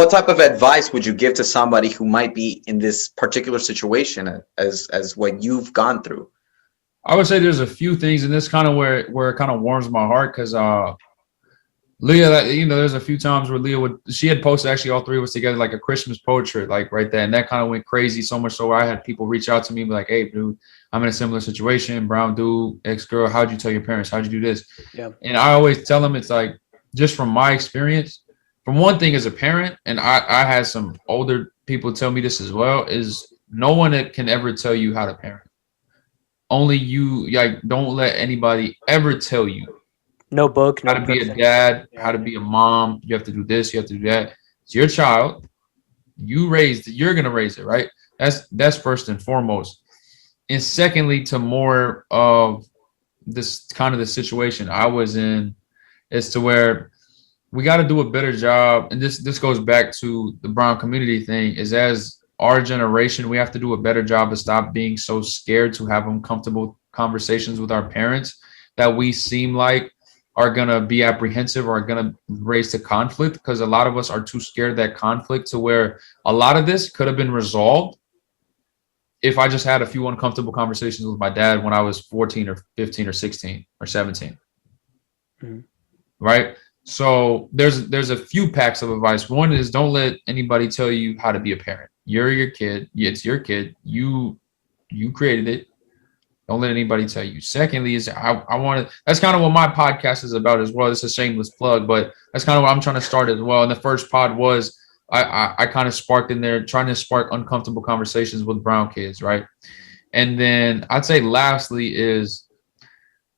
what type of advice would you give to somebody who might be in this particular situation as what you've gone through? I would say there's a few things, and this kind of where it kind of warms my heart because Leah, there's a few times where she had posted actually all three of us together like a Christmas portrait, like right there, and that kind of went crazy so much so I had people reach out to me and be like, "Hey, dude, I'm in a similar situation, brown dude, ex-girl. How'd you tell your parents? How'd you do this?" Yeah. And I always tell them it's like just from my experience. From one thing as a parent, and I had some older people tell me this as well, is no one can ever tell you how to parent. Only you, like, don't let anybody ever tell you No book, no how to be a person. dad, how to be a mom. You have to do this, you have to do that. It's your child. You're gonna raise it, right? That's first and foremost. And secondly, to more of this kind of the situation I was in, is to where we got to do a better job. And this goes back to the brown community thing, is as our generation, we have to do a better job to stop being so scared to have uncomfortable conversations with our parents that we seem like are going to be apprehensive or are going to raise the conflict, because a lot of us are too scared of that conflict, to where a lot of this could have been resolved if I just had a few uncomfortable conversations with my dad when I was 14 or 15 or 16 or 17. Mm-hmm. Right? So there's a few packs of advice. One is, don't let anybody tell you how to be a parent. You're your kid. It's your kid. You created it. Don't let anybody tell you. Secondly, is I want to, that's kind of what my podcast is about as well. It's a shameless plug, but that's kind of what I'm trying to start as well. And the first pod was I kind of sparked in there, trying to spark uncomfortable conversations with brown kids, right? And then I'd say lastly is,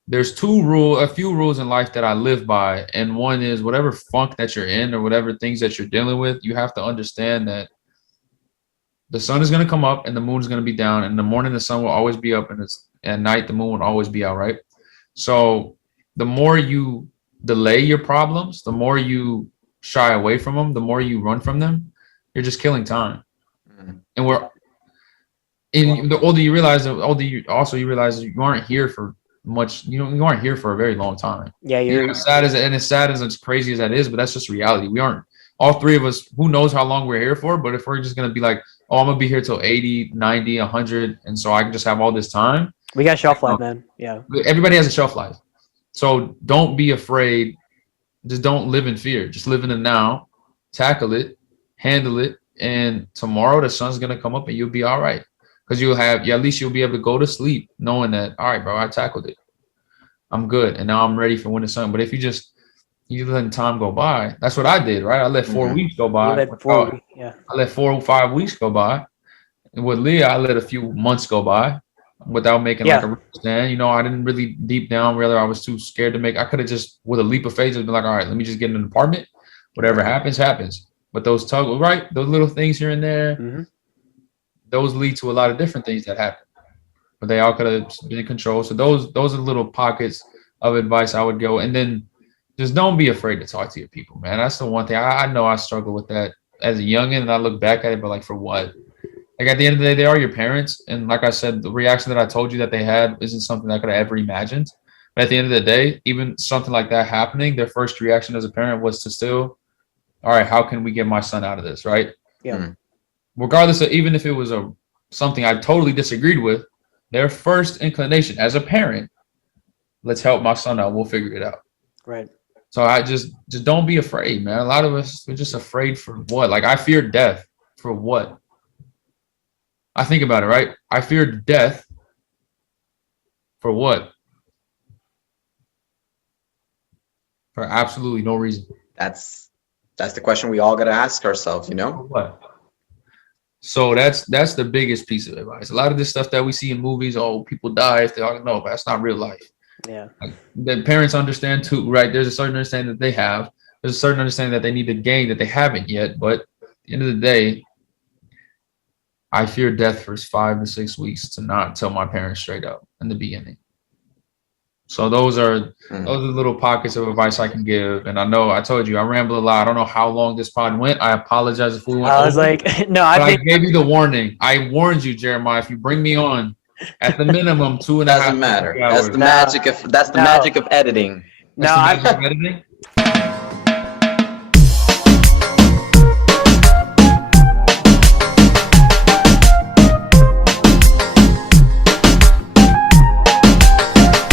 there's a few rules in life that I live by. And one is, whatever funk that you're in or whatever things that you're dealing with, you have to understand that the sun is going to come up and the moon is going to be down. In the morning, the sun will always be up, and at night, the moon will always be out, right? So the more you delay your problems, the more you shy away from them, the more you run from them, you're just killing time. And the older you realize, the older you realize you aren't here for much, you aren't here for a very long time. Yeah, as sad as crazy as that is, but that's just reality. We aren't, all three of us, who knows how long we're here for, but if we're just going to be like, oh, I'm going to be here till 80, 90, 100, and so I can just have all this time. We got shelf life, man. Yeah. Everybody has a shelf life. So don't be afraid. Just don't live in fear. Just live in the now, tackle it, handle it, and tomorrow the sun's going to come up and you'll be all right. Because at least you'll be able to go to sleep knowing that, all right, bro, I tackled it. I'm good. And now I'm ready for when the sun. But if you let time go by, that's what I did, right? I let 4 weeks go by. I let 4 or 5 weeks go by. And with Leah, I let a few months go by without making like a real stand. I didn't really deep down, I was too scared to make. I could have just, with a leap of faith, just been like, all right, let me just get in an apartment. Whatever happens, happens. But those little things here and there, those lead to a lot of different things that happen. But they all could have been controlled. So those are little pockets of advice I would go. And then just don't be afraid to talk to your people, man. That's the one thing. I know I struggle with that as a youngin', and I look back at it, but like, for what? Like, at the end of the day, they are your parents. And like I said, the reaction that I told you that they had isn't something I could have ever imagined. But at the end of the day, even something like that happening, their first reaction as a parent was to still, all right, how can we get my son out of this, right? Yeah. Regardless of, even if it was something I totally disagreed with, their first inclination as a parent, let's help my son out. We'll figure it out. Right. So I just don't be afraid, man. A lot of us, we're just afraid for what? Like, I fear death for what? I think about it, right? I feared death for what? For absolutely no reason. That's the question we all got to ask ourselves, What? So that's the biggest piece of advice. A lot of this stuff that we see in movies, people die if they all know, but that's not real life. Yeah. Like, the parents understand too, right? There's a certain understanding that they have. There's a certain understanding that they need to gain that they haven't yet. But at the end of the day, I feared death for 5 to 6 weeks to not tell my parents straight up in the beginning. So those are little pockets of advice I can give. And I know I told you I ramble a lot. I don't know how long this pod went. I apologize if we went. I was like, no, I gave you the warning. I warned you, Jeremiah. If you bring me on, at the minimum 2.5 doesn't matter. hours. That's the magic of editing. No, Editing?